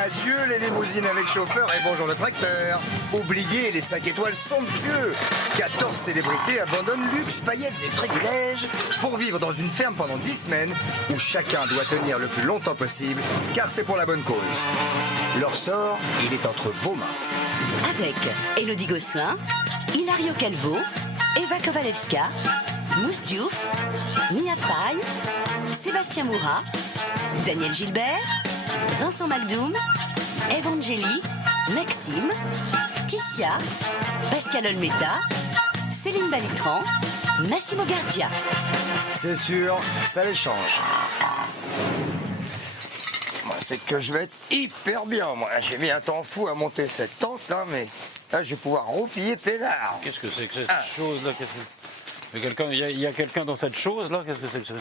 Adieu les limousines avec chauffeur et bonjour le tracteur. Oubliez les 5 étoiles somptueux. 14 célébrités abandonnent luxe, paillettes et privilèges pour vivre dans une ferme pendant 10 semaines où chacun doit tenir le plus longtemps possible car c'est pour la bonne cause. Leur sort, il est entre vos mains. Avec Élodie Gosselin, Hilario Calvo, Eva Kovalevska, Mousse Diouf, Mia Fry, Sébastien Moura, Daniel Gilbert, Vincent McDoom, Evangélie, Maxime, Ticia, Pascal Olmeta, Céline Balitran, Massimo Gardia. C'est sûr, ça les change. Moi, c'est que je vais être hyper bien, moi. J'ai mis un temps fou à monter cette tente, là, mais là, je vais pouvoir roupiller peinard. Qu'est-ce que c'est que cette chose-là? Il y a quelqu'un dans cette chose-là? Qu'est-ce que c'est que ça?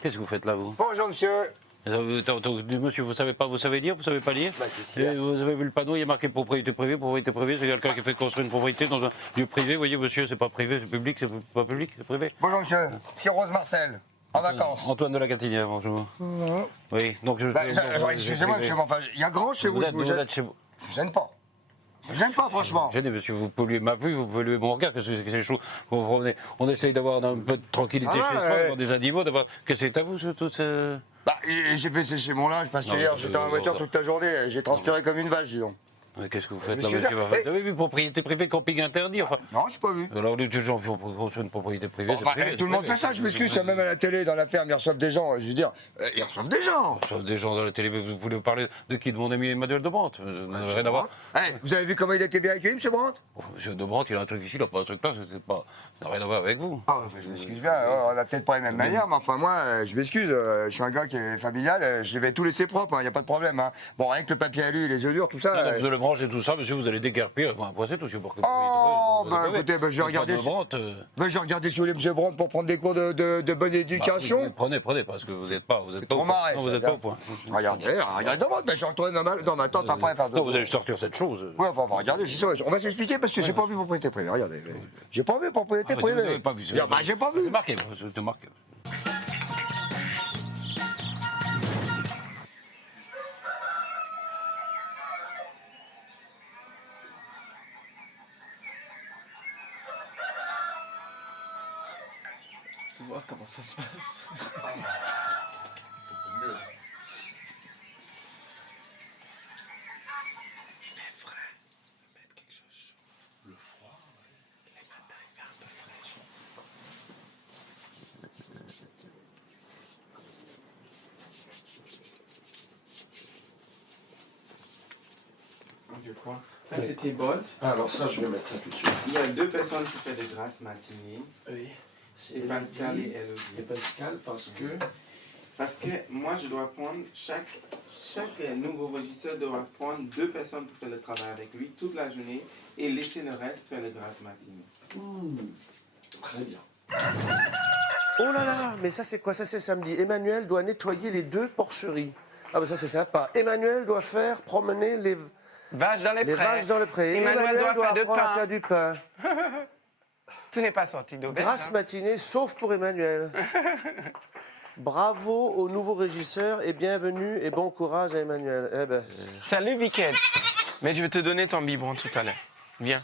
Qu'est-ce que vous faites là, vous? Bonjour, monsieur. Monsieur, vous savez lire, vous savez pas lire? Bah, si, si. Vous avez vu le panneau, il y a marqué propriété privée. Propriété privée, c'est quelqu'un qui fait construire une propriété dans un lieu privé. Vous voyez, monsieur, c'est pas privé, c'est public, c'est pas public, c'est privé. Bonjour, monsieur. C'est Rose Marcel, en vacances. Antoine de la Catinière, bonjour. Oui, donc je... Excusez-moi, monsieur, mais enfin, il y a grand chez vous. Vous êtes chez vous. Je vous gêne pas. Je vous gêne pas, franchement. Gêné, monsieur, vous polluez ma vue, vous polluez mon regard, qu'est-ce que c'est que ces choses? Vous comprenez? On essaye d'avoir un peu de tranquillité chez soi, d'avoir des animaux, d'avoir... Qu'est-ce que c'est à vous, tout ce... Bah, j'ai fait sécher mon linge parce que hier, j'étais en voiture toute la journée. J'ai transpiré comme une vache, disons. Mais qu'est-ce que vous faites là, Monsieur, monsieur? Vous avez vu propriété privée, camping interdit, enfin... Non, j'ai pas vu. Alors, les gens font construire une propriété privée, c'est privé, tout le monde fait ça, je m'excuse. Même à la télé, dans la ferme, ils reçoivent des gens. Je veux dire, ils reçoivent des gens. Sauf des gens dans la télé, vous voulez parler de qui? De mon ami Emmanuel de Brandt? Vous n'avez rien à voir. Vous avez vu comment il était bien accueilli, monsieur Brandt? Monsieur de Brandt, il a un truc ici, il n'a pas un truc là, ça n'a rien à voir avec vous. Ah, je m'excuse bien, on a peut-être pas les mêmes manières, mais enfin, moi, je m'excuse. Je suis un gars qui est familial, je vais tout laisser propre, il n'y a pas de problème. Bon, rien que le papier alu, les œufs durs, tout ça. Vous allez brancher tout ça, monsieur, vous allez déguerpir. Enfin, c'est tout, monsieur, pour que Oh, bah écoutez, je vais regarder. Je vais regarder si vous voulez, monsieur Brandt, pour prendre des cours de bonne éducation. Prenez, parce que vous n'êtes pas au Trop marré, vous n'êtes pas au point. Regardez, je vais retourner dans ma tente après faire Non, vous allez sortir cette chose. Ouais, enfin, on va regarder, je suis sûr. On va s'expliquer parce que j'ai pas vu propriété privée. Regardez. J'ai pas vu propriété privée. Vous n'avez pas vu. Bah, j'ai pas vu. C'est marqué, c'est marqué. Tu vois comment ça se passe. Il fait frais. Mettre quelque chose chaud. Le froid, les matins, il fait un peu fraîche. Je crois. Ça, c'était bot. Alors ça, je vais mettre ça tout de suite. Il y a deux personnes qui font des grasses matinées. Oui. C'est Pascal et Elodie. Et Pascal, Parce que moi, je dois prendre, chaque nouveau régisseur doit prendre deux personnes pour faire le travail avec lui toute la journée et laisser le reste faire les grasses matinées. Très bien. Oh là là, mais ça c'est quoi? Ça c'est samedi. Emmanuel doit nettoyer les deux porcheries. Ah bah ça c'est sympa. Emmanuel doit faire promener les Vaches dans les prés. vaches dans le pré. Emmanuel doit faire apprendre à faire du du pain. Tout n'est pas sorti d'auberge. Grasse matinée, sauf pour Emmanuel. Bravo au nouveau régisseur et bienvenue et bon courage à Emmanuel. Eh ben. Salut, Biquette. Mais je vais te donner ton biberon tout à l'heure. Viens.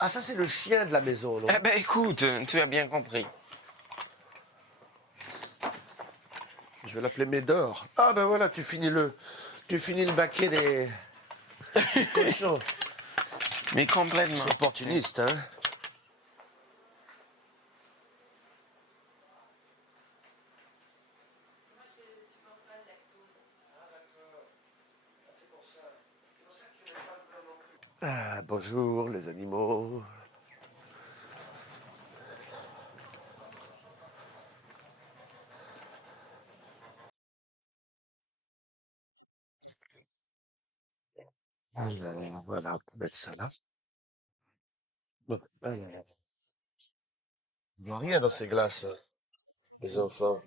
Ah ça c'est le chien de la maison, non? Eh ben écoute, tu as bien compris. Je vais l'appeler Médor. Ah ben voilà, tu finis le baquet des cochons. Mais complètement. C'est opportuniste, hein? Ah, bonjour les animaux. Alors, voilà, on peut mettre ça là. Bon, alors. On voit rien dans ces glaces, hein, les enfants.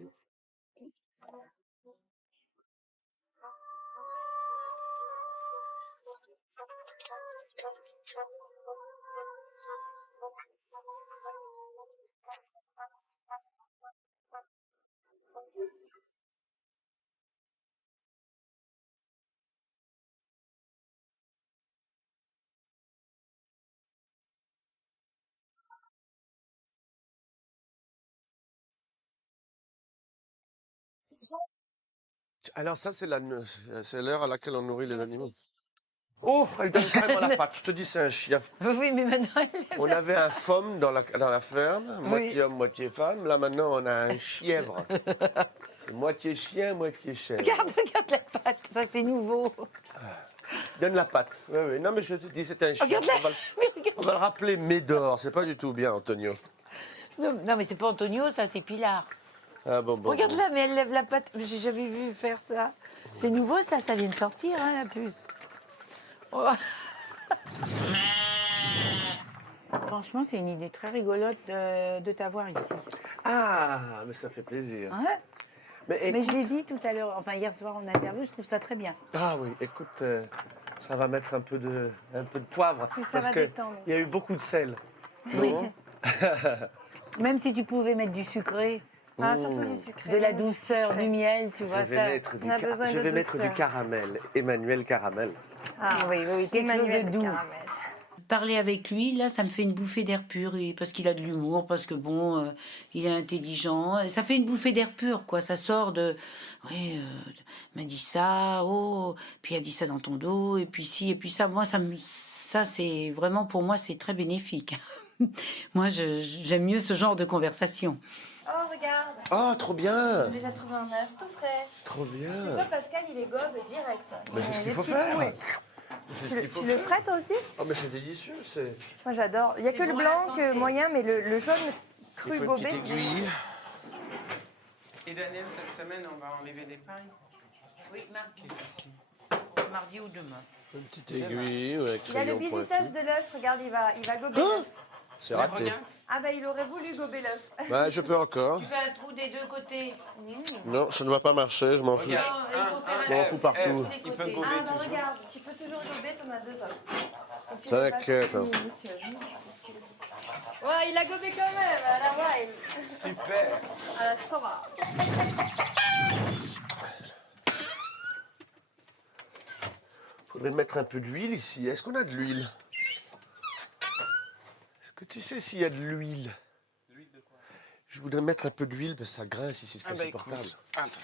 Alors ça, c'est l'heure à laquelle on nourrit les animaux. Oh, elle donne carrément la patte. Je te dis, c'est un chien. Oui, mais maintenant, On avait un faume dans la ferme, moitié homme, moitié femme. Là, maintenant, on a un chièvre. C'est moitié chien, moitié chèvre. regarde la patte, ça c'est nouveau. Donne la patte. Oui, oui. Non, mais je te dis, c'est un chien. Regarde-la. On va le rappeler Médor. C'est pas du tout bien, Antonio. Non, mais c'est pas Antonio, ça c'est Pilar. Ah bon. Regarde-la, mais elle lève la patte. J'ai jamais vu faire ça. C'est nouveau, ça vient de sortir, hein, la puce. Oh. Franchement, c'est une idée très rigolote de t'avoir ici. Ah, mais ça fait plaisir. Ouais. Mais Mais je l'ai dit tout à l'heure, enfin hier soir en interview, je trouve ça très bien. Ah oui, écoute, ça va mettre un peu de poivre. Mais ça parce va que détendre. il y a eu beaucoup de sel. Oui. Non Même si tu pouvais mettre du sucré, Ah, surtout du sucré. de la douceur, du miel, tu vois Je vais ça. mettre on a besoin je de vais mettre douceur. du caramel. Emmanuel Caramel. Ah, Oui, quelque chose Emmanuel de doux. Caramel. Parler avec lui, là, ça me fait une bouffée d'air pur, parce qu'il a de l'humour, parce que bon, il est intelligent. Ça fait une bouffée d'air pur, quoi. Ça sort de, oui, m'a dit ça, oh, puis il a dit ça dans ton dos, et puis ci, et puis ça. Moi, ça c'est vraiment pour moi, c'est très bénéfique. Moi, j'aime mieux ce genre de conversation. Oh, regarde, Oh, trop bien. j'ai déjà trouvé un œuf tout frais. Trop bien. C'est quoi, Pascal, il est gobe direct. Mais c'est ce qu'il Les faut petits faire. poulets. C'est Tu ce le, qu'il faut tu le faire. ferais, toi aussi? Oh, mais c'est délicieux. C'est... Moi, j'adore. Il n'y a que le blanc, que moyen, mais le jaune Il cru faut une gobé. petite aiguille. Et Daniel, cette semaine, on va enlever des pailles. Oui, mardi ou demain. Une petite aiguille avec Il a le crayon pointu. bisutage de l'œuf, regarde, il va gober l'œuf. C'est raté. Ah bah il aurait voulu gober l'œuf. Bah, je peux encore. Tu fais un trou des deux côtés. Non, ça ne va pas marcher, je m'en fous. Non, il faut faire Je m'en fous partout. des Il peut côtés. gober Ah bah toujours. regarde, tu peux toujours gober, t'en as deux autres. Donc, tu les T'inquiète. passes minutieusement. Ouais, il a gobé quand même, à la wild. Super. À la sauvage. Faudrait mettre un peu d'huile ici. Est-ce qu'on a de l'huile? Est-ce que tu sais s'il y a de l'huile? L'huile de quoi? Je voudrais mettre un peu d'huile parce que ça grince ici, c'est Ah bah insupportable. écoute, attends.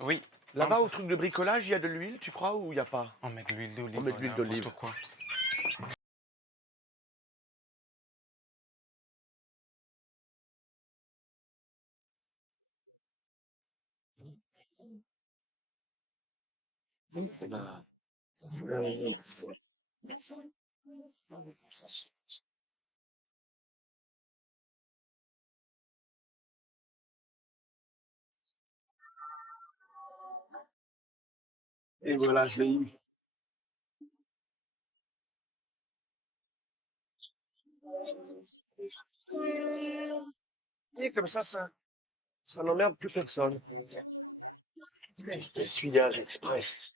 Oui. Là-bas, au truc de bricolage, il y a de l'huile, tu crois, ou il n'y a pas? On met de l'huile d'olive. On met de l'huile n'importe d'olive. quoi. Et voilà, je l'ai eu. Et comme ça n'emmerde plus personne. Essuyage express.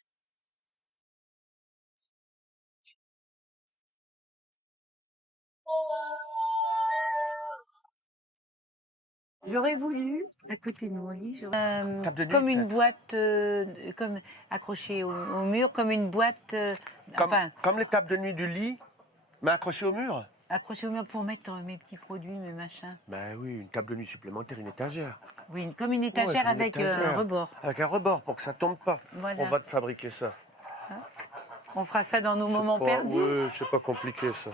J'aurais voulu, à côté de mon lit, Table de nuit, comme une peut-être. boîte, comme accrochée au mur, comme une boîte, Comme les tables de nuit du lit, mais accrochées au mur. accrochée au mur pour mettre mes petits produits, mes machins. Ben oui, une table de nuit supplémentaire, une étagère. Oui, comme une Ouais, étagère comme une avec étagère. un rebord. Avec un rebord pour que ça tombe pas. Voilà. On va te fabriquer ça. On fera ça dans nos moments C'est pas- perdus. Ouais, c'est pas compliqué ça.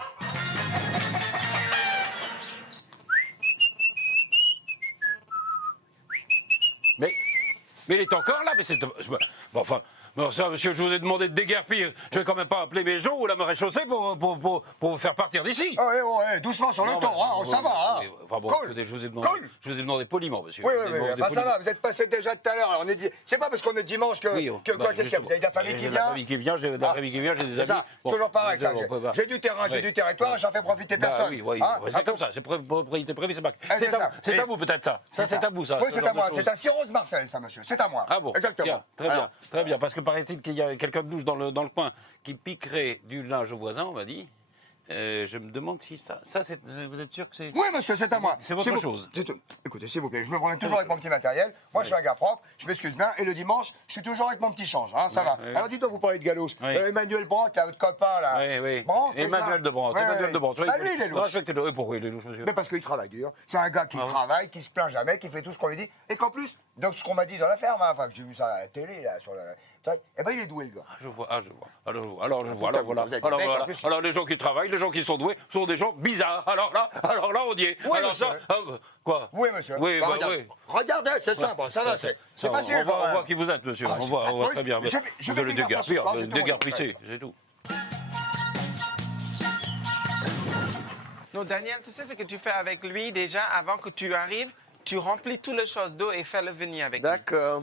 Mais il est encore là, mais c'est. Bon, enfin, bon, ça, monsieur, je vous ai demandé de déguerpir. Je vais quand même pas appeler mes gens ou la marée chaussée pour vous faire partir d'ici. Oh, doucement sur le Non, ton, bah, hein, ça va. Hein. Enfin bon, Cool. écoutez, je vous ai demandé, Cool. je vous ai demandé poliment, monsieur. Oui, Je vous ai oui, demandé enfin, ça poliment. va, vous êtes passé déjà tout à l'heure. Alors, c'est pas parce qu'on est dimanche que. Oui, que quoi, qu'est-ce qu'il y a? Vous avez de la famille J'ai qui de la vient? famille qui vient, j'ai de la Ah, famille qui vient, j'ai des C'est amis. ça, Bon, toujours pareil. Ça, on peut pas- j'ai du terrain, j'ai Oui. du territoire, et j'en fais profiter Bah personne. oui, oui, Hein? c'est comme ça, c'est propriété privée, c'est pas. c'est C'est ça. c'est Et- à vous peut-être ça. Ça c'est à vous ça. Oui, ce c'est genre à de moi. choses. C'est à Cyrose Marcel, ça, monsieur. C'est à moi. Ah bon. Exactement. Tiens, très Alors, bien, très bien. Parce que paraît-il qu'il y a quelqu'un de louche dans le coin qui piquerait du linge au voisin, on m'a dit. Je me demande si ça c'est, vous êtes sûr que c'est... Oui, monsieur, c'est à moi. C'est votre vous- chose. c'est tout. Écoutez, s'il vous plaît, je me promène toujours avec mon petit matériel. Moi, je suis un gars propre, je m'excuse bien. Et le dimanche, je suis toujours avec mon petit change, hein, ça va. oui. Alors, dites-donc, vous parlez de Galouche. Oui. Emmanuel Brandt, là, votre copain, là. Oui, oui. Brandt, c'est ça Emmanuel de Brandt. Ouais, Emmanuel ouais. de Brandt. Oui, Bah, lui, il est louche. Respectez-le. Et pourquoi il est louche, monsieur? Mais parce qu'il travaille dur. C'est un gars qui travaille, qui se plaint jamais, qui fait tout ce qu'on lui dit. Et qu'en plus, donc ce qu'on m'a dit dans la ferme, hein, enfin, que j'ai vu ça à la télé, là, sur le. Eh ben, il est doué, le gars. Je vois, je vois. Alors, je vois. Alors, Putain, voilà. vous êtes Alors, mec, en voilà. plus. Alors, les gens qui travaillent, les gens qui sont doués, sont des gens bizarres. Alors là, on y est. Oui, alors monsieur. Quoi? Oui, monsieur. Oui, Bah, bah, regarde. oui. Regardez, c'est simple, ça va, c'est Ça, facile. on voit qui vous êtes, monsieur. Ah, on voit oui, très bien. je vais Vous allez déguerpir ce déguerpir, soir, j'ai tout déguerpisser, c'est tout. Non, Daniel, tu sais ce que tu fais avec lui déjà avant que tu arrives? Tu remplis toutes les choses d'eau et fais-le venir avec lui. D'accord.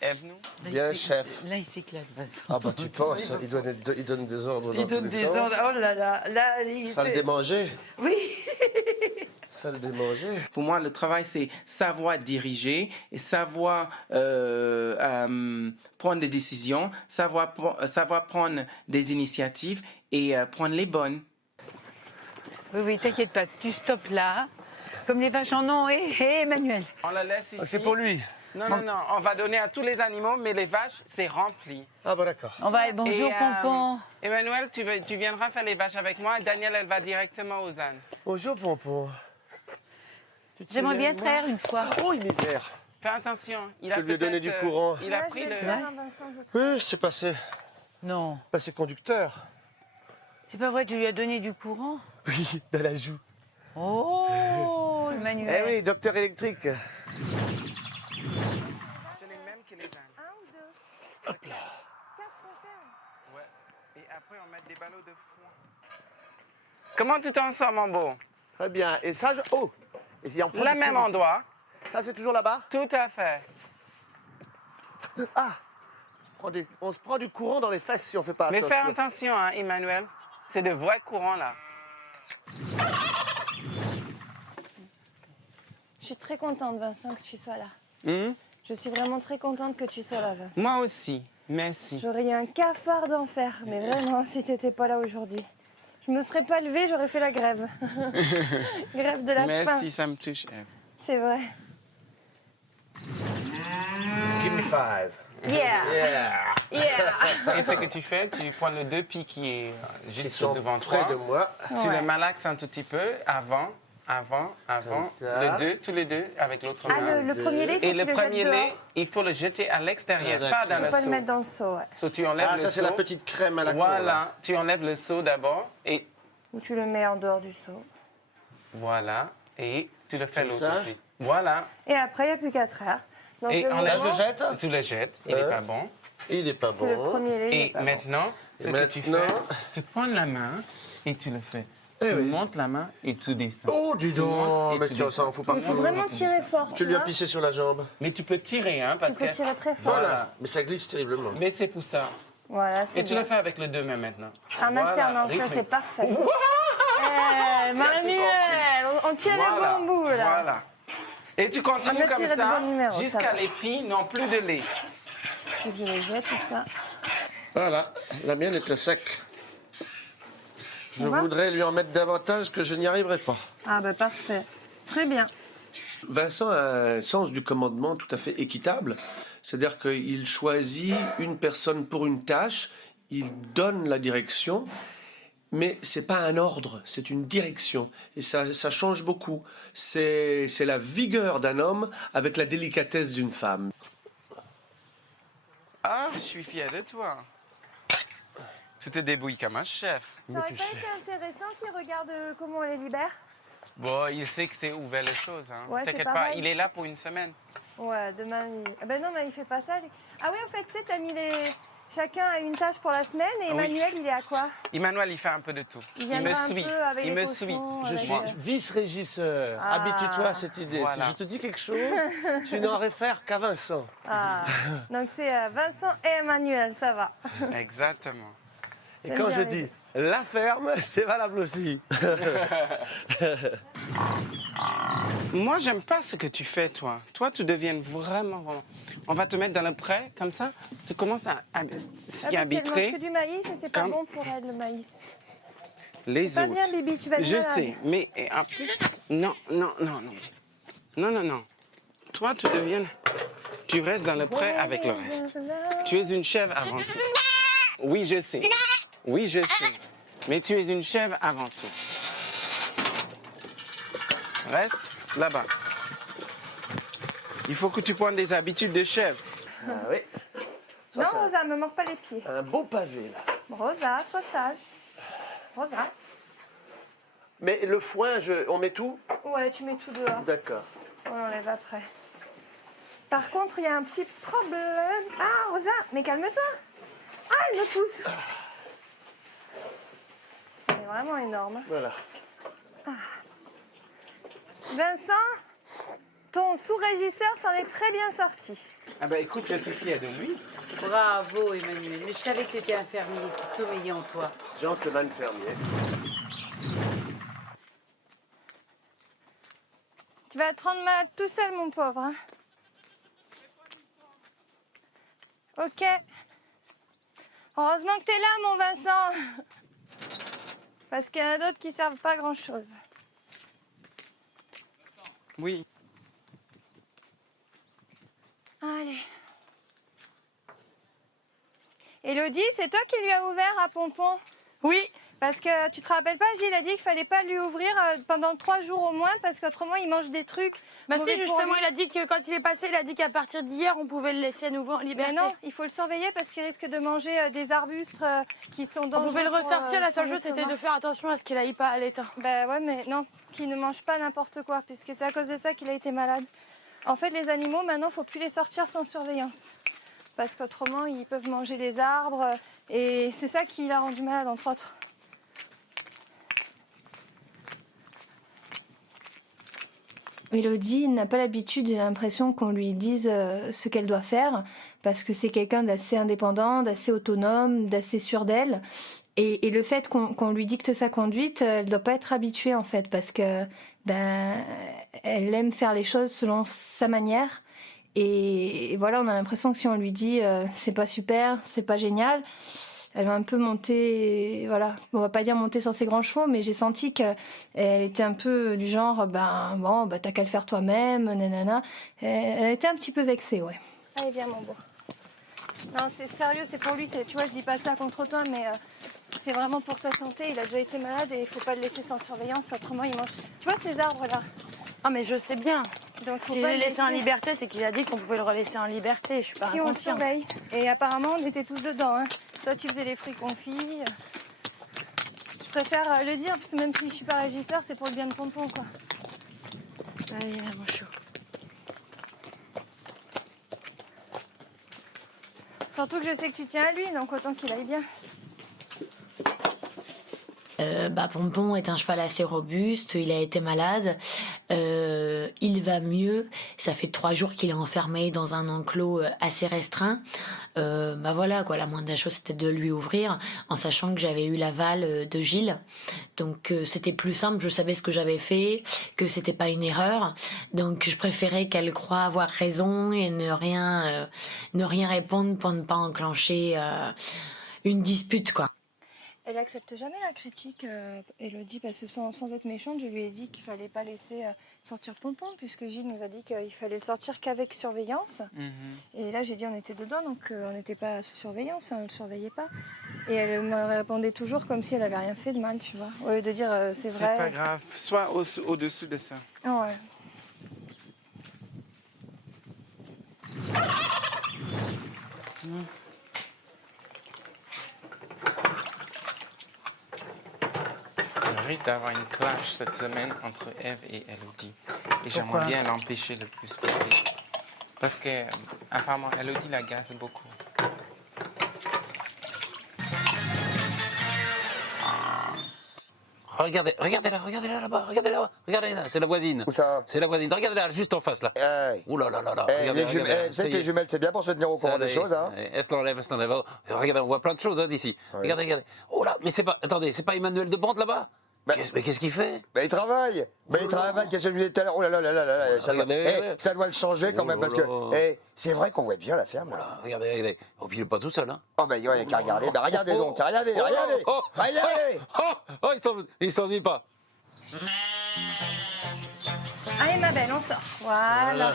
Ève, nous? Bien, chef. Là, il s'éclate, Vincent. Ah bah tu penses, il donne des ordres dans Il donne tous les des sens. ordres. Oh là là, là, il Salle fait- des manger. Oui. Salle des manger. Pour moi, le travail, c'est savoir diriger et savoir prendre des décisions, savoir prendre des initiatives et prendre les bonnes. Oui, t'inquiète pas, tu stoppes là. Comme les vaches en ont, et Emmanuel. On la laisse ici. Ah, c'est pour lui. Non, on va donner à tous les animaux, mais les vaches, c'est rempli. Ah bah d'accord. On va, bonjour, Et, Pompon. Emmanuel, tu viendras faire les vaches avec moi. Daniel, elle va directement aux ânes. Bonjour, Pompon. J'aimerais bien te faire une fois. Oh, il misère. Fais attention. Je lui ai donné peut-être, du courant. Il a pris le... Oui, c'est passé Non, conducteur. c'est pas vrai, tu lui as donné du courant. Oui, dans la joue. Oh, Emmanuel. Eh oui, docteur électrique. C'est les mêmes que les ânes. Un ou deux? Hop là. 4 conserves. Ouais. Et après, on met des ballots de foin. Comment tu t'en sors, mon beau? Très bien. Et ça, oh. Et si on prend Le du même courant. endroit. Ça, c'est toujours là-bas. Tout à fait. Ah. On se prend du courant dans les fesses si on fait pas Mais attention. fais attention, hein, Emmanuel. C'est de vrais courants, là. Je suis très contente, Vincent, que tu sois là. Hmm? Je suis vraiment très contente que tu sois là, Vincent. Moi aussi. Merci. J'aurais eu un cafard d'enfer, mais vraiment, si tu n'étais pas là aujourd'hui. Je me serais pas levée, j'aurais fait la grève. Grève de la faim. Merci, ça me touche, Ève. C'est vrai. Give me 5. Yeah! Yeah. Yeah! Et ce que tu fais, tu prends le deux pieds qui est Ils juste sont devant près toi. de moi. Tu Ouais. le malaxes un tout petit peu, avant. Comme ça. Les deux, tous les deux, avec l'autre Ah, main. le premier lait, il faut Et que le tu le premier jettes lait, dehors. il faut le jeter à l'extérieur, Ah, pas d'accord. dans Faut le pas le seau. mettre dans le seau, ouais. So, tu enlèves Ah, le ça, c'est seau. la petite crème à la cour. là. Voilà, tu enlèves le seau d'abord, et Ou tu le mets en dehors du seau. voilà, et tu le fais Comme l'autre ça. aussi. Voilà, Et après, il n'y a plus qu'à traire. Donc, et le enlève, moment, je jette tu le jettes, il n'est pas bon. Il n'est pas bon. c'est le premier lait. il est Et pas bon. maintenant, ce Et que tu fais, maintenant tu prends la main et tu le fais. Eh Tu oui. montes la main et tu descends. Oh, dis Tu montes donc. et Mais tu tu descends. s'en fout pas. Il faut vraiment tirer fort. Tu lui as vois. pissé sur la jambe. Mais tu peux tirer, hein, parce Tu peux que... tirer très fort. Voilà. Mais ça glisse terriblement. Mais c'est pour ça. Voilà, c'est Et tu bien. le fais avec les deux mains maintenant. En Voilà, alternance, ça rythmique. c'est parfait. Eh, Manuel, on tient Voilà, le bon bout là. Voilà. Et tu continues On a comme tiré ça le bon numéro, ça jusqu'à va. les filles n'ont plus de lait. Faut que je les jette, tout ça. Voilà. La mienne était sec. Je On va voudrais lui en mettre davantage que je n'y arriverai pas. Ah bah parfait. Très bien. Vincent a un sens du commandement tout à fait équitable. C'est-à-dire qu'il choisit une personne pour une tâche, il donne la direction, mais c'est pas un ordre, c'est une direction. Et ça change beaucoup. C'est la vigueur d'un homme avec la délicatesse d'une femme. Ah, je suis fier de toi. Tu te débrouilles comme un chef. Ça aurait pas été intéressant qu'il regarde comment on les libère? Bon, il sait que c'est ouvert les choses. Hein. Ouais, c'est T'inquiète pas, pareil. il est là pour une semaine. Ouais, demain il... Ah ben non, mais il fait pas ça. Lui. Ah oui, en fait, tu sais, t'as mis les... Chacun a une tâche pour la semaine et Oui. Emmanuel, il est à quoi? Emmanuel, il fait un peu de tout. Il me viendra un suit. peu avec Il les me cochons, suit. avec- Je suis vice-régisseur. Ah. Habitue-toi à cette idée. Voilà. Si je te dis quelque chose, tu n'en réfères qu'à Vincent. Ah, donc c'est Vincent et Emmanuel, ça va. Exactement. Et J'aime quand bien je les dis deux. la ferme, c'est valable aussi. Moi, j'aime pas ce que tu fais, toi. Toi, tu deviens vraiment... On va te mettre dans le pré, comme ça, tu commences à Ah, s'y parce qu'elle mange arbitrer. que du maïs et c'est pas Comme- bon pour elle, le maïs. Les C'est pas autres. bien, Bibi, tu vas être Je malade. sais, mais en plus... Non, non, non, non. Non, non, non. Toi, tu deviens... Tu restes dans le pré avec le reste. Tu es une chèvre avant tout. Oui, je sais. Oui, je sais. Mais tu es une chèvre avant tout. Reste là-bas. Il faut que tu prennes des habitudes de chèvre. Ah oui. Non, Rosa, me mords pas les pieds. Un beau pavé, là. Rosa, sois sage. Rosa. Mais le foin, on met tout? Ouais, tu mets tout dehors. D'accord. On l'enlève après. Par contre, il y a un petit problème. Ah, Rosa, mais calme-toi. Ah, elle me pousse. Elle est vraiment énorme. Voilà. Vincent, ton sous-régisseur s'en est très bien sorti. Ah ben écoute, je suis fier de lui. Bravo, Emmanuel. Mais je savais que tu étais infirmier, qui sommeillait en toi. Gentleman fermier. Tu vas te rendre malade tout seul, mon pauvre. Hein. Ok. Heureusement que t'es là, mon Vincent. Parce qu'il y en a d'autres qui servent pas à grand-chose. Oui. Allez. Élodie, c'est toi qui lui as ouvert à Pompon? Oui. Parce que tu te rappelles pas, Gilles a dit qu'il fallait pas lui ouvrir pendant 3 jours au moins parce qu'autrement il mange des trucs. Bah mauvais si, pour justement, lui. il a dit que quand il est passé, il a dit qu'à partir d'hier, on pouvait le laisser à nouveau en liberté. Mais non, il faut le surveiller parce qu'il risque de manger des arbustes qui sont dangereux. On pouvait le ressortir, la seule pour chose c'était l'estomac. de faire attention à ce qu'il aille pas à l'étain. Ben ouais, mais non, qu'il ne mange pas n'importe quoi, puisque c'est à cause de ça qu'il a été malade. En fait, les animaux, maintenant, il ne faut plus les sortir sans surveillance. Parce qu'autrement, ils peuvent manger les arbres. Et c'est ça qui l'a rendu malade, entre autres. Élodie n'a pas l'habitude, j'ai l'impression qu'on lui dise ce qu'elle doit faire, parce que c'est quelqu'un d'assez indépendant, d'assez autonome, d'assez sûr d'elle. Et le fait qu'on lui dicte sa conduite, elle ne doit pas être habituée en fait, parce que elle aime faire les choses selon sa manière. Et voilà, on a l'impression que si on lui dit c'est pas super, c'est pas génial, elle va un peu monter, voilà, on va pas dire monter sur ses grands chevaux, mais j'ai senti qu'elle était un peu du genre, t'as qu'à le faire toi-même, nanana. Elle était un petit peu vexée, ouais. Allez, viens, mon beau. Non, c'est sérieux, c'est pour lui, tu vois, je dis pas ça contre toi, mais c'est vraiment pour sa santé. Il a déjà été malade et il faut pas le laisser sans surveillance, autrement il mange. Tu vois ces arbres-là? Ah mais je sais bien. Donc, faut Si je pas l'ai le laissé en laisser. liberté, c'est qu'il a dit qu'on pouvait le relaisser en liberté. Je suis pas Si on le inconsciente. surveille. Et apparemment, on était tous dedans. Hein. Toi, tu faisais les fruits confits. Je préfère le dire, parce que même si je suis pas régisseur, c'est pour le bien de Pompon, quoi. Allez, viens, mon chou. Surtout que je sais que tu tiens à lui, donc autant qu'il aille bien. Pompon est un cheval assez robuste, il a été malade, il va mieux, ça fait 3 jours qu'il est enfermé dans un enclos assez restreint. Voilà quoi, la moindre des choses c'était de lui ouvrir en sachant que j'avais eu l'aval de Gilles, donc c'était plus simple, je savais ce que j'avais fait, que c'était pas une erreur, donc je préférais qu'elle croie avoir raison et ne rien répondre pour ne pas enclencher une dispute quoi. Elle accepte jamais la critique, Élodie, parce que sans être méchante, je lui ai dit qu'il fallait pas laisser sortir Pompon, puisque Gilles nous a dit qu'il fallait le sortir qu'avec surveillance. Et là, j'ai dit on était dedans, donc on n'était pas sous surveillance, on ne le surveillait pas. Et elle me répondait toujours comme si elle avait rien fait de mal, tu vois. Au lieu de dire c'est vrai. C'est pas grave, sois au-dessus de ça. Ouais. Il risque d'avoir une clash cette semaine entre Eve et Élodie. Et j'aimerais bien l'empêcher le plus possible. Parce que, apparemment, Élodie l'agace beaucoup. Regardez-la là-bas, regardez là, c'est la voisine. Où ça? C'est la voisine, regardez-la juste en face là. Hey. Ouh là là là là. Eh, regardez, les jumelles, regardez, vous savez que les jumelles, c'est bien pour se tenir au courant des choses, hein. Elle se l'enlève, elle se l'enlève. Oh, regardez, on voit plein de choses hein, d'ici. Ouais. Regardez. Oh là, mais c'est pas. Attendez, c'est pas Emmanuel de Bande là-bas? Mais qu'est-ce qu'il fait? Il travaille. Il travaille, qu'est-ce que je vous disais tout à l'heure? Oh là là là là là, ça doit, ça doit le changer quand même, parce que c'est vrai qu'on voit bien la ferme, là. Regardez. Oh, puis il n'est pas tout seul, hein? Oh, il n'y a qu'à regarder. Regardez donc, regardez. Il s'ennuie pas. Allez, ma belle, on sort. Voilà.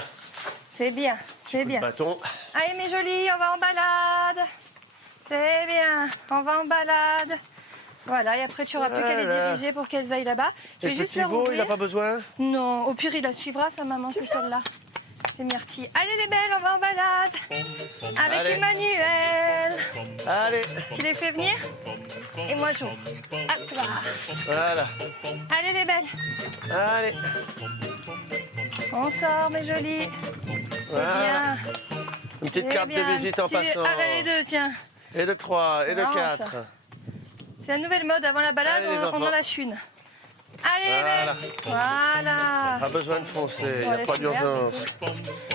C'est bien, c'est bien. Bâton. Allez, mes jolies, on va en balade. C'est bien, on va en balade. Voilà, et après, tu n'auras plus qu'à les diriger pour qu'elles aillent là-bas. Je vais juste Petit leur veau, ouvrir. il n'a pas besoin? Non, au pire, il la suivra, sa maman, c'est celle-là. C'est Myrtille. Allez, les belles, on va en balade. Avec Allez. Emmanuel. Allez. Tu les fais venir? Et moi, j'ouvre. Hop là. Voilà. Allez, les belles. Allez. On sort, mes jolies. C'est Voilà. bien. Une petite C'est carte de bien. visite en passant. Ah, ben, les deux, tiens. Et de 3, et de Non, 4. ça. C'est la nouvelle mode. Avant la balade, Allez, les on enfants. en lâche une. Allez, les Voilà. belles. Voilà. Pas besoin de foncer, il n'y a Bon, pas laisse d'urgence.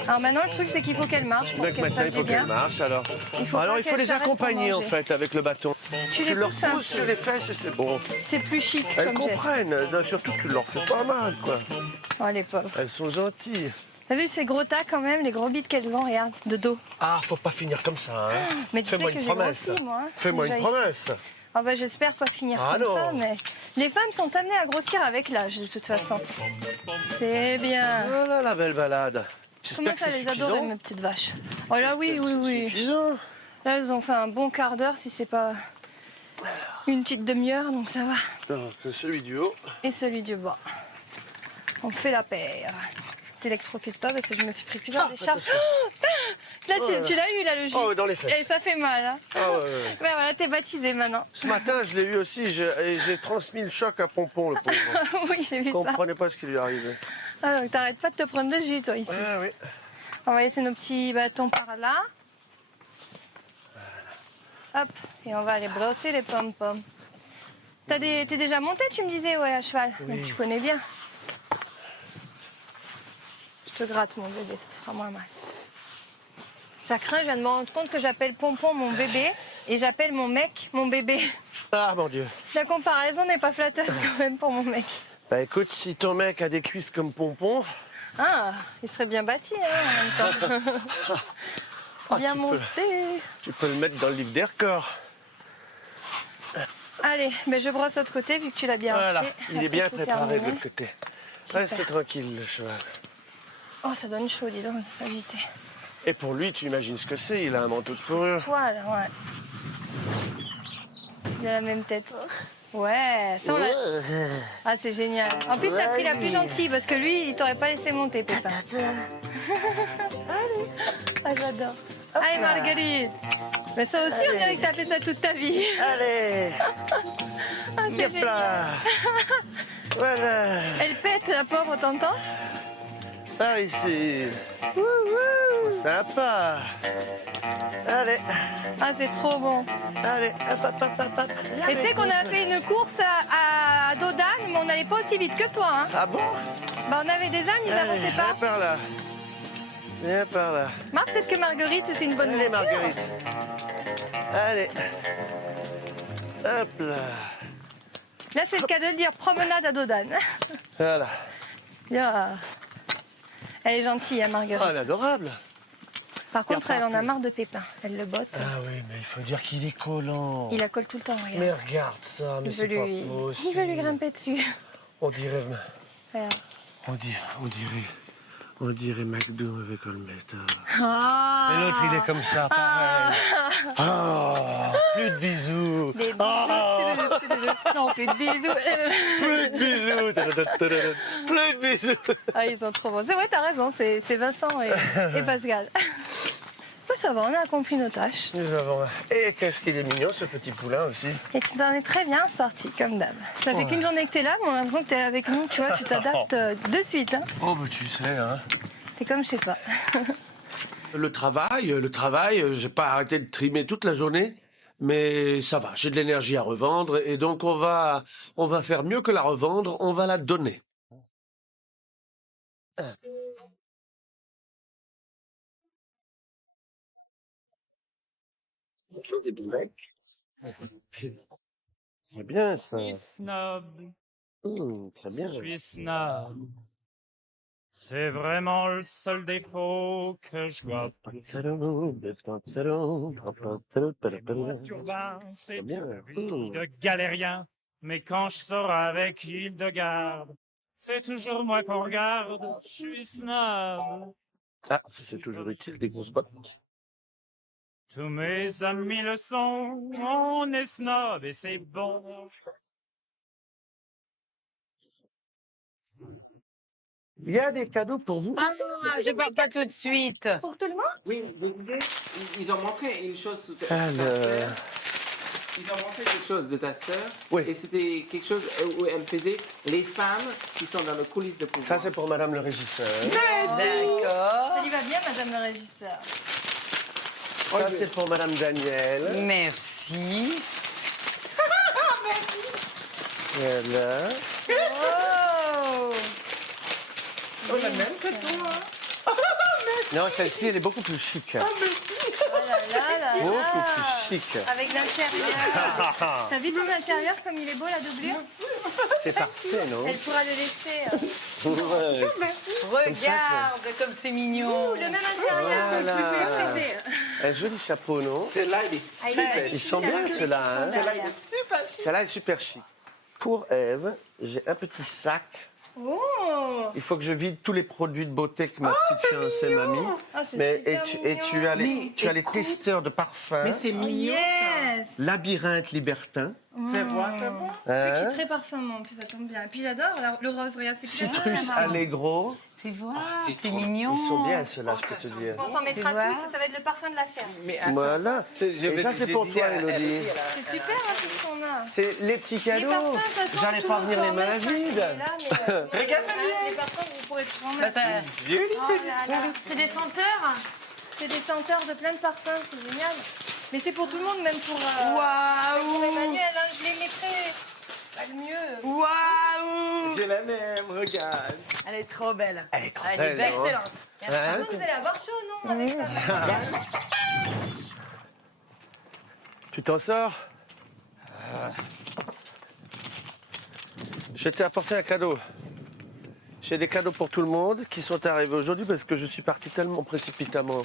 Alors maintenant, le truc, c'est qu'il faut qu'elle marche pour Donc qu'elle se maintenant, fasse il faut du bien. qu'elle marche alors. Il faut Alors pas il faut qu'elle les s'arrête pour accompagner en manger. fait avec le bâton. Tu les leur pousses un pousses peu. sur les fesses et c'est bon. C'est plus chic Elles comme geste. comprennent, non, surtout tu leur fais pas mal quoi. Oh, les pauvres. Elles sont gentilles. T'as vu ces gros tas quand même, les gros bites qu'elles ont, regarde, de dos. Ah, faut pas finir comme ça. Hein. Mais tu sais Fais-moi que une j'ai promesse. grossi, moi. Hein, Fais-moi déjà une ici. promesse. Ah bah j'espère pas finir Ah comme non. ça, mais les femmes sont amenées à grossir avec l'âge de toute façon. C'est bien. Voilà la belle balade. Comment J'espère que ça c'est les adorer, suffisant. mes petites vaches. Oh là oui, oui, oui. Suffisant. Là, elles ont fait un bon quart d'heure, si c'est pas une petite demi-heure, donc ça va. Donc celui du haut. Et celui du bas. On fait la paire. T'électrocutes pas parce que je me suis pris plusieurs décharges. Là, tu l'as eu, là, le jus. Oh, dans les fesses. Et ça fait mal, hein. Ah ouais, ouais. Ben voilà, t'es baptisé maintenant. Ce matin, je l'ai eu aussi, et j'ai transmis le choc à Pompon, le pauvre. Oui, j'ai vu Je ça. comprenais pas ce qui lui arrivait. Ah, donc t'arrêtes pas de te prendre le jus, toi, ici. Ah oui. On va laisser nos petits bâtons par là. Hop, et on va aller brosser les pom-poms. T'es déjà monté, tu me disais, ouais, à cheval. Oui. Donc tu connais bien. Je te gratte, mon bébé, ça te fera moins mal. Ça craint, je viens de me rendre compte que j'appelle Pompon mon bébé et j'appelle mon mec mon bébé. Ah mon Dieu. La comparaison n'est pas flatteuse quand même pour mon mec. Bah écoute, si ton mec a des cuisses comme Pompon, Ah, il serait bien bâti, hein, en même temps. Bien monté. tu peux le mettre dans le livre des records. Allez, mais je brosse de l'autre côté vu que tu l'as bien Voilà, fait. il est Après, bien tout préparé de terminé. l'autre côté. Super. Reste tranquille, le cheval. Oh, ça donne chaud, dis donc, de s'agiter. Et pour lui, tu imagines ce que c'est, il a un manteau de fourrure. Poil, ouais. Il a la même tête. Ouais, ça on l'a... Ah, c'est génial. En plus, t'as pris la plus gentille parce que lui, il t'aurait pas laissé monter, Pépin. Allez. Ah, j'adore. Allez, Marguerite. Mais ça aussi, on dirait que t'as fait ça toute ta vie. Allez. Ah, c'est Hop génial. là. Voilà. Elle pète, la pauvre, t'entends? Par ici. Sympa. Allez, Ah, c'est trop bon. allez, hop, hop, hop, hop, hop. Et tu sais qu'on a fait une course à Dodane, mais on n'allait pas aussi vite que toi. Hein. Ah bon? Bah, on avait des ânes, ils avançaient Viens pas. par là. Viens par là. Bah, peut-être que Marguerite, c'est une bonne Allez, monture. Marguerite. Allez. Hop là. Là, c'est le cas de le dire, promenade à Dodane. Voilà. Yeah. Elle est gentille, hein, Marguerite. Oh, elle est adorable. Par contre, elle en a marre de Pépin. Elle le botte. Ah oui, mais il faut dire qu'il est collant. Il la colle tout le temps, regarde. Mais regarde ça, mais il, c'est veut pas lui... possible. il veut lui grimper dessus. On dirait, Regarde. on dirait McDo avec Olmeta. Ah. Et l'autre, il est comme ça, pareil. Ah, plus de bisous. Des bisous. Ah. Non, plus de bisous. Plus de bisous. Plus de bisous. Ah, ils sont trop bons. C'est vrai, t'as raison, c'est Vincent et Pascal. Oh, ça va, on a accompli nos tâches. Nous avons... Et qu'est-ce qu'il est mignon, ce petit poulain aussi. Et tu t'en es très bien sorti, comme d'hab. Ça fait qu'une journée que t'es là, mais on a l'impression que t'es avec nous, tu vois, tu t'adaptes de suite. Hein. Oh, bah tu sais, hein. T'es comme chez toi. Le travail, j'ai pas arrêté de trimer toute la journée, mais ça va, j'ai de l'énergie à revendre, et donc on va faire mieux que la revendre, on va la donner. C'est bien ça. Très bien. Je suis snob. C'est vraiment le seul défaut que je vois. Urbain, c'est une vie de galérien. Mais quand je sors avec Hildegarde, c'est toujours moi qu'on regarde. Je suis snob. Ah, c'est toujours utile, des grosses bottes. Tous mes amis le sont. On est snob et c'est bon. Il y a des cadeaux pour vous. Ah, je pars pas tout de suite. Pour tout le monde? Oui, ils ont montré une chose sur ta Alors. sœur. Ils ont montré quelque chose de ta sœur. Oui. Et c'était quelque chose où elle faisait les femmes qui sont dans le coulisses de pouvoir. Ça, c'est pour Madame le régisseur. D'accord. Ça lui va bien, madame le régisseur. Ça, c'est pour Madame Daniel. Merci. Voilà. Oh! Oh, la même que toi. Non, celle-ci, elle est beaucoup plus chic. Oh là là là Beaucoup là. plus chic. Avec l'intérieur. T'as vu ton intérieur comme il est beau, la doublure? C'est parfait, non? Elle pourra le laisser. Ouais. Regarde comme c'est mignon. Le même intérieur, c'est Voilà. ce que je voulais prêter. Un joli chapeau, non? Celle-là, il est Ah, il est super. magnifique, Ils sont bien, avec les ceux-là, écrins hein. Celle-là, il derrière. est super chic. Celle-là est super chic. Pour Ève, j'ai un petit sac. Oh! Il faut que je vide tous les produits de beauté que ma petite fiancée m'a mis. Ah, c'est Mais super tu as les, Mais tu as les écoute. testeurs de parfums. Mais c'est Oh, mignon, yes! Labyrinthe libertin. ça. Fais voir, fais voir. C'est que je Hein? suis très parfumant, en plus ça tombe bien. Et puis j'adore le rose, regarde, c'est clair. Citrus Allegro. Fais voir, c'est c'est trop- mignon. Ils sont bien ceux-là, Oh, je peux ça te sent dire. On s'en mettra Tu vois? tous, ça va être le parfum de la ferme. Mais attends, Voilà. Et ça, c'est pour toi, Elodie. C'est super, hein, tout ce qu'on a. C'est les petits Les cadeaux. parfums, de toute façon, J'allais tout pas le venir monde les peut en mains mettre, hein, vides. il est là, mais, Regarde les parfums, vous pourrez tout en Bah, mettre. ça- Joli C'est des senteurs? C'est des senteurs de plein de parfums, c'est génial. Mais c'est pour tout le monde, même pour, pour Waouh! Emmanuel, hein, je les mettrai pas le mieux. Waouh! Je la même, regarde. Elle est trop belle. Elle est trop Elle est belle. belle. non? Excellente. Hein? Vous allez avoir chaud, non, avec ça? Tu t'en sors? Je t'ai apporté un cadeau. J'ai des cadeaux pour tout le monde qui sont arrivés aujourd'hui parce que je suis parti tellement précipitamment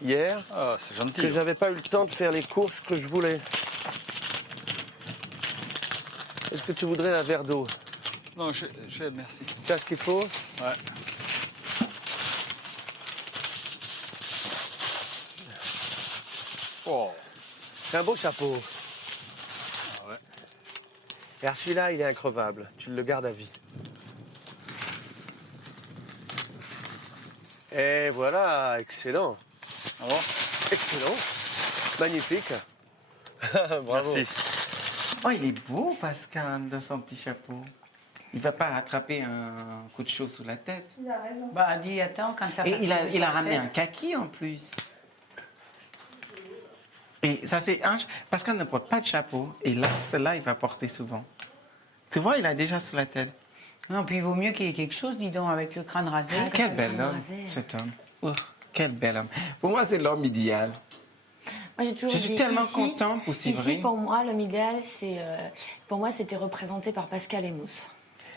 hier Ah, c'est gentil. que j'avais pas eu le temps de faire les courses que je voulais. Est-ce que tu voudrais un verre d'eau? Non, merci. Tu as ce qu'il faut? Ouais. Oh. C'est un beau chapeau. Ah ouais. Et alors celui-là, il est increvable. Tu le gardes à vie. Et voilà, excellent. Ah bon? Excellent. Magnifique. Bravo. Merci. Oh, il est beau, Pascal, dans son petit chapeau. Il va pas attraper un coup de chaud sous la tête. Il a raison. Bah, dis, attends, quand t'as Et pas il a fait- ramené un kaki en plus. Et ça, c'est Ange. Pascal ne porte pas de chapeau. Et là, celle-là, il va porter souvent. Tu vois, il a déjà sous la tête. Non, puis il vaut mieux qu'il y ait quelque chose, dis donc, avec le crâne rasé. Quel bel homme, cet homme. Oh, quel bel homme. Pour moi, c'est l'homme idéal. Moi, j'ai toujours Je suis dit tellement ici- contente pour Ici, Séverine. pour moi, l'homme idéal, c'est... pour moi, c'était représenté par Pascal et Mousse.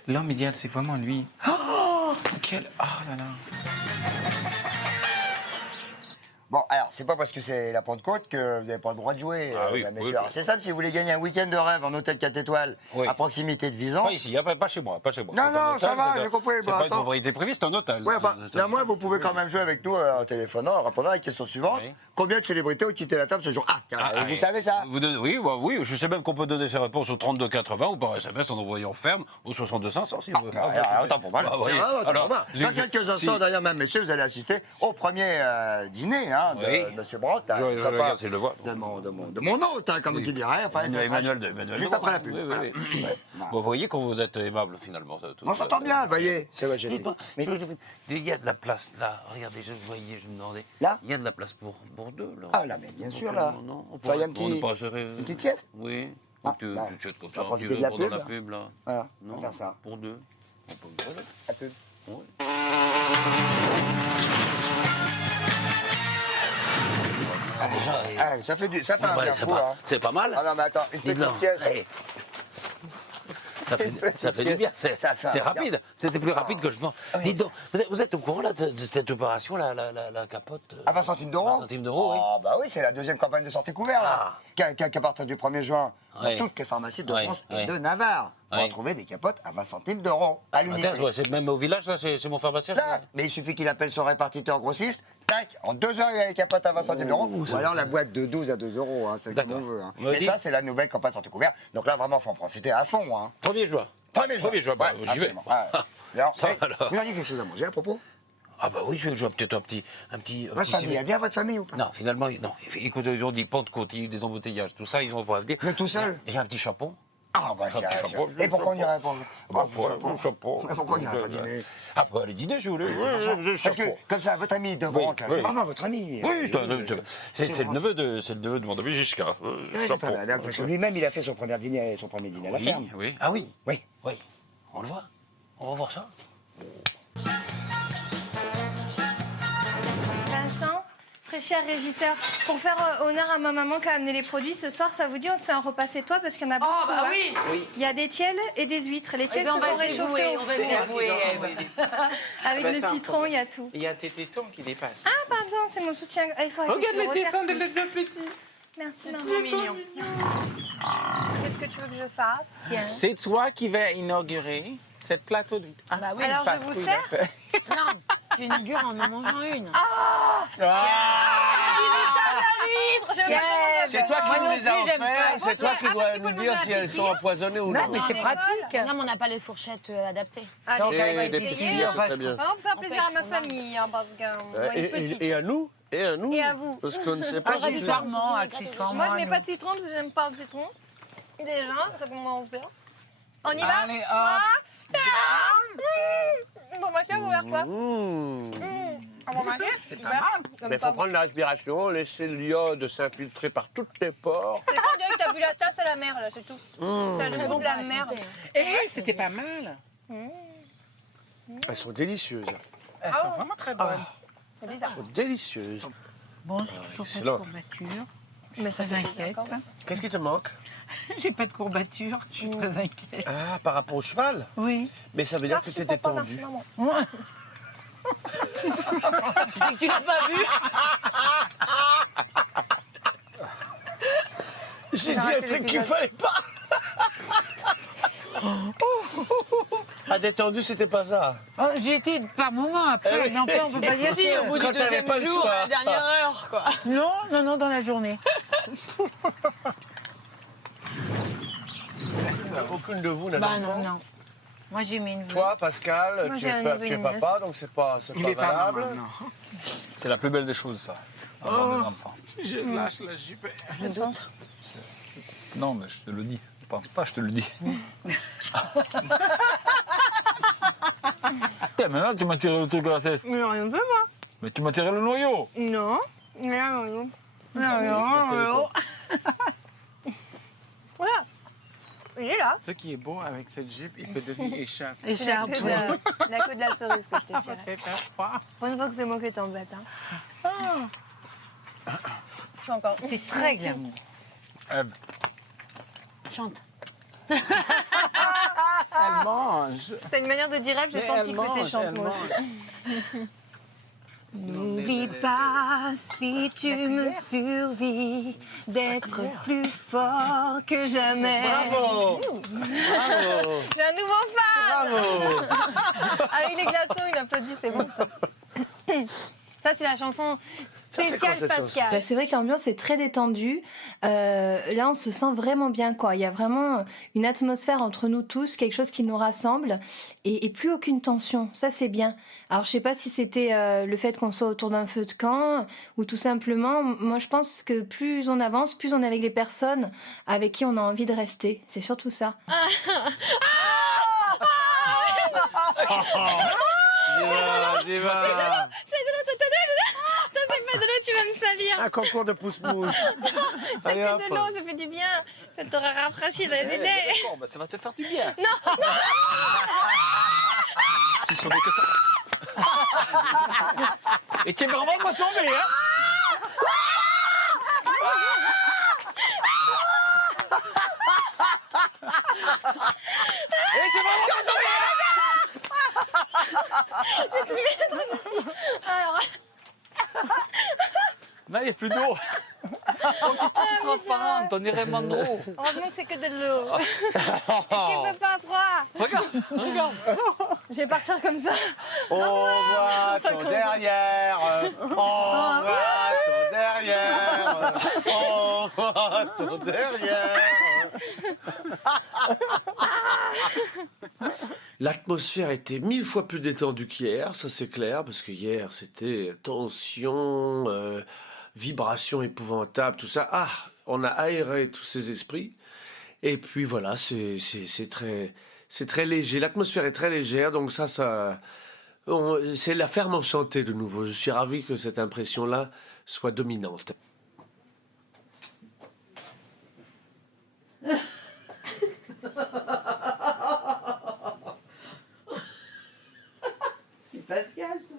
L'homme idéal, c'est vraiment lui. Oh, quel... Oh là là. Bon, alors, c'est pas parce que c'est la Pentecôte que vous n'avez pas le droit de jouer, Ah oui, mesdames, oui, messieurs. oui. Alors, c'est simple, si vous voulez gagner un week-end de rêve en hôtel 4 étoiles Oui. à proximité de Visan. Pas ici, pas chez moi, pas chez moi. Non, C'est un non, hôtel, ça va, c'est j'ai compris. C'est Bon, pas une attends. propriété privée, c'est un hôtel. Oui, enfin, C'est un- néanmoins, vous pouvez quand même jouer avec nous en téléphonant, en répondant à la question suivante. Oui. Combien de célébrités ont quitté la table ce jour? Ah, tiens, vous oui. savez ça? Vous donnez- oui, bah, oui, je sais même qu'on peut donner ses réponses au 3280 ou par SMS en envoyant ferme au 62 500 si vous voulez. Alors, autant pour moi. Ah, voyez. Autant Alors, pour moi. j'ai- Dans quelques instants, si- d'ailleurs, même messieurs, vous allez assister au premier dîner hein, de Oui. M. Brandt. Je regarde si je le vois. De mon hôte, hein, comme qui dirait. Enfin, ça sera Emmanuel juste de après la pub. Oui, oui, Voilà. oui. Bon, vous voyez quand vous êtes aimable finalement. On s'entend bien, vous voyez. C'est vrai, j'ai Dites-moi, Mais- il y a de la place là. Regardez, je voyais, je me demandais. Là Il y a de la place pour deux là. Ah là, mais bien sûr, là. Non, on Soyez pourrait- on n'est pas serré. une petite sieste. Oui. Ah, Tu bah, tu jettes comme on ça va un petit profiter peu de la pendant pub, la là. pub là. Voilà, on Non, va faire ça. pour deux. On peut voilà. La pub. Oui. Ah, déjà, ça fait un bien c'est fou, pas, hein. c'est pas mal. Ah non, mais attends, une Dis petite donc, sieste. allez. Ça fait du bien. Ça fait un C'est bien. rapide. C'était plus rapide que je pense. Dites donc, vous êtes au courant là, de cette opération, la capote À 20 centimes d'euros 20 centimes d'euros, oui. Ah, bah oui, c'est la deuxième campagne de sortie couvert, là. Qu'à partir du 1er juin, dans Oui. toutes les pharmacies de Oui, France oui. et de Navarre, on va Oui. trouver des capotes à 20 centimes d'euros à l'unité. Ouais, c'est même au village, là, c'est mon pharmacien. Là, mais il suffit qu'il appelle son répartiteur grossiste, tac, en 2 heures, il a les capotes à 20 centimes d'euros. Ou alors la boîte de 12 à 2 euros, hein, c'est comme on veut. Hein. Me Mais dit- ça, c'est la nouvelle campagne sortie couvert. Donc là, vraiment, il faut en profiter à fond. Hein. 1er juin. 1er juin. bah, Ouais, j'y vais. absolument. Ouais. Alors, Ça, hey, alors. vous auriez quelque chose à manger à propos? Ah bah oui, je vois peut-être un petit Votre famille, elle vient votre famille ou pas? Non, finalement, non. Écoutez, ils ont dit Pentecôte, il y a eu des embouteillages, tout ça, ils vont pas venir. Vous êtes tout seul? J'ai un petit chapeau. Ah, bah, c'est chapeau, Et pourquoi on n'irait pas? chapeau. Pourquoi on n'irait pas dîner? Ah, bah, les dîners, si vous voulez. Parce que, comme ça, votre ami de Branque, là, c'est vraiment votre ami. Oui, c'est le neveu de mon ami Giscard. Ouais, c'est très bien, parce que lui-même, il a fait son premier dîner à la ferme. Oui. Ah oui? Oui. Oui. On le voit. On va voir ça. Vincent, très cher régisseur, pour faire honneur à ma maman qui a amené les produits, ce soir, ça vous dit, on se fait un repas chez toi parce qu'il y en a beaucoup. bah hein. oui. Il y a des tiels et des huîtres. Les tiels ben, se on va font se réchauffer dévouer, au on va se four. dévouer, Avec Ben, le c'est un citron, problème. il y a tout. Il y a tes tétons qui dépassent. Ah, pardon, c'est mon soutien. Il faut que Regarde je le les resserre tétons de plus. les deux petits. Merci, maman. trop mignon. Qu'est-ce que tu veux que je fasse? Bien. C'est toi qui vas inaugurer cette plateau de... Ah, Bah oui. Alors, je vous sers? Non, tu inaugures en en mangeant une. C'est toi qui nous les as offerts, c'est toi qui dois nous dire si elles sont empoisonnées ou non. mais c'est pratique. Non, mais on n'a pas les fourchettes adaptées. Ah, Donc, j'ai des essayé. petits, c'est très bien. On peut faire plaisir à ma famille, hein, parce qu'on doit une petite. Et à nous. Et à nous. Et à vous. Parce qu'on ne sait pas. Accessoirement, Moi, je mets pas de citron parce que j'aime pas le citron. Déjà, ça commence bien. On y va? Allez, 3, 4. Bon, ma chère, vous faire quoi? On va manger? C'est pas mal. Mais il faut prendre la respiration, laisser l'iode s'infiltrer par toutes les pores. C'est quoi, on dirait que t'as bu la tasse à la mer, là, c'est tout. C'est le goût de la mer. c'était pas mal. Elles sont délicieuses. Elles sont vraiment très bonnes. C'est Elles bizarre. sont délicieuses. Bon, j'ai toujours pas de excellent. courbature. Mais ça Très fait inquiète. Qu'est-ce qui te manque? J'ai pas de courbature, je suis très inquiète. Ah, par rapport au cheval? Oui. Mais ça veut dire que tu es détendu. C'est que tu l'as pas vu. J'ai dit un truc qu'il fallait pas. Ah, détendu, c'était pas ça. Oh, j'ai été par moment après, oui. mais enfin, on peut pas dire Si, que... au bout du Quand t'avais deuxième pas le jour, choix. à la dernière heure, quoi. Non, non, non, dans la journée. Aucune de vous n'a Bah d'enfant. non, non. Moi, j'ai mis une... Toi, Pascal, Moi, tu j'ai es, une tu es nièce. papa, donc c'est pas valable. C'est la plus belle des choses, ça. Avoir des enfants. Je lâche la jupe. Je doute. Non, mais je te le dis. Je pense pas, je te le dis. Maintenant, tu m'as tiré le truc à la tête. Mais rien fait, moi. Mais tu m'as tiré le noyau. Non. Mais là, non. Voilà. Il est là. Ce qui est beau avec cette jupe, il peut devenir écharpe. C'est la queue de la queue de la cerise que je t'ai Ça tirée. fait pas froid. Pour une fois que c'est moi qui t'embête. Hein. Je suis encore. C'est très glamour. Ève, Chante. Elle mange. C'est une manière de dire rêve, j'ai Mais senti elle que c'était mange, chante, elle moi aussi. mange. N'oublie pas, si tu me survis, d'être plus fort que jamais. Bravo! Bravo! J'ai un nouveau fan. Bravo! Avec les glaçons, il applaudit, c'est bon ça. Ça, c'est la chanson c'est spéciale quoi, cette Pascal. Bah, c'est vrai que l'ambiance est très détendue. Là, on se sent vraiment bien, quoi. Il y a vraiment une atmosphère entre nous tous, quelque chose qui nous rassemble, et plus aucune tension. Ça, c'est bien. Alors, je sais pas si c'était le fait qu'on soit autour d'un feu de camp, ou tout simplement, moi, je pense que plus on avance, plus on est avec les personnes avec qui on a envie de rester. C'est surtout ça. Diva. C'est de l'eau, t'as fait pas de l'eau, tu vas me salir. Un concours de pousse-mouche. Ça Allez, fait hop. de l'eau, ça fait du bien. Ça t'aura rafraîchi les idées. Bon, bah, ça va te faire du bien. Non, non. C'est sur des questions. Et tu es vraiment pas sauvé, hein? est plus d'eau. On est toute transparente, on dirait Mandro. Heureusement que c'est que de l'eau. Il fait pas froid. Regarde. Je vais partir comme ça. On voit ton derrière. On voit ton derrière. On voit ton derrière. L'atmosphère était 1000 fois plus détendue qu'hier, ça c'est clair, parce que hier c'était tension, vibration épouvantable, tout ça. Ah, on a aéré tous ces esprits. Et puis voilà, c'est très léger. L'atmosphère est très légère, donc c'est la ferme enchantée de nouveau. Je suis ravi que cette impression-là soit dominante. C'est Pascal, ça.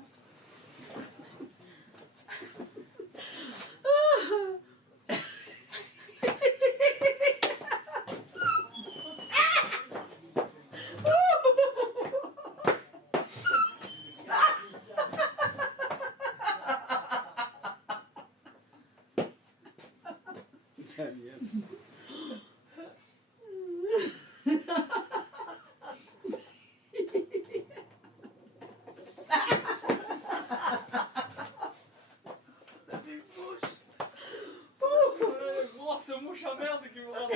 Grosse mouche à merde qui vous rentre.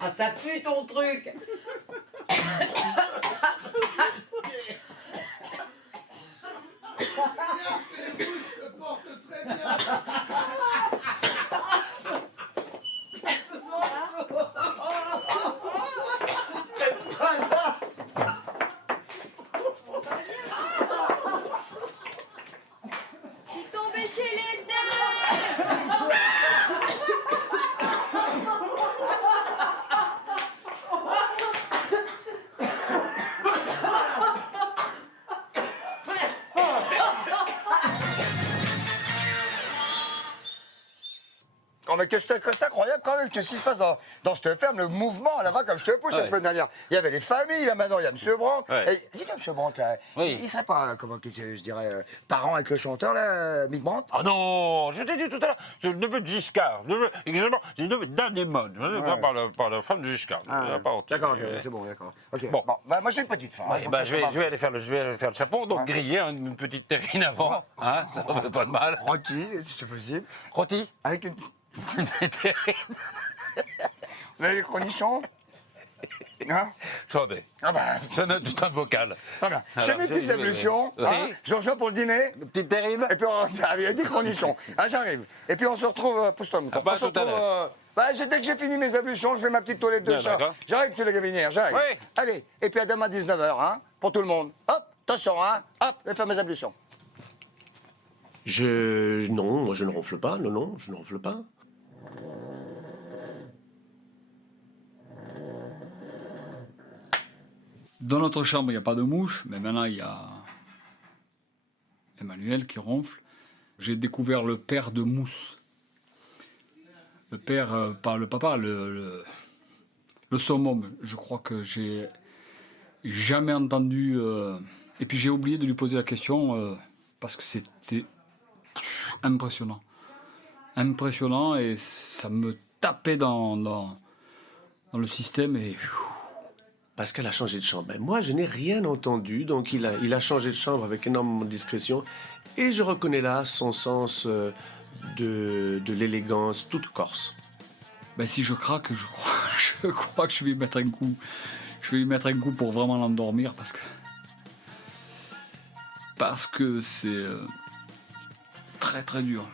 Ah, ça pue ton truc. Je suis tombée chez les dames. Oh, mais qu'est-ce que c'est incroyable quand même, qu'est-ce qui se passe dans cette ferme, le mouvement à l'avant, comme je te pousse la semaine dernière. Il y avait les familles, là maintenant il y a M. Brandt. Dis-le, M. Brandt, là, il serait pas, comment je dirais, parent avec le chanteur, là, Mick Brandt? Ah non, je t'ai dit tout à l'heure, c'est le neveu de Giscard. Exactement, c'est le neveu d'Anémone, par la femme de Giscard. D'accord, c'est bon, d'accord. Ok, bon, bah, moi j'ai une petite fin. Je vais aller faire le chapon, donc griller une petite terrine avant, hein, ça ne fait pas de mal. Rôti, si c'est possible. Rôti? Avec une... terrine. Vous avez les cornichons? Hein? Attendez, je note tout un vocal. Très bien. Je fais mes petites ablutions. Je reçois pour le dîner. Une petite terrine. Et puis, il y a des cornichons. J'arrive. Et puis, on se retrouve, pousse-toi, mouton. On se retrouve. Dès que j'ai fini mes ablutions, je fais ma petite toilette de chat. J'arrive, monsieur le Gavinière, j'arrive. Oui. Allez, et puis à demain 19h, hein, pour tout le monde. Hop, attention, hein. Hop, je vais faire mes ablutions. Non, moi je ne ronfle pas, non, je ne ronfle pas. Dans notre chambre, il n'y a pas de mouche, mais maintenant, il y a Emmanuel qui ronfle. J'ai découvert le père de Mousse. Le père, pas le papa, le summum. Je crois que j'ai jamais entendu... Et puis j'ai oublié de lui poser la question parce que c'était impressionnant. Impressionnant, et ça me tapait dans le système et... Pascal a changé de chambre. Moi, je n'ai rien entendu, donc il a changé de chambre avec énormément de discrétion. Et je reconnais là son sens de l'élégance toute corse. Ben, si je craque, je crois que je vais lui mettre un coup. Je vais lui mettre un coup pour vraiment l'endormir parce que c'est très très dur.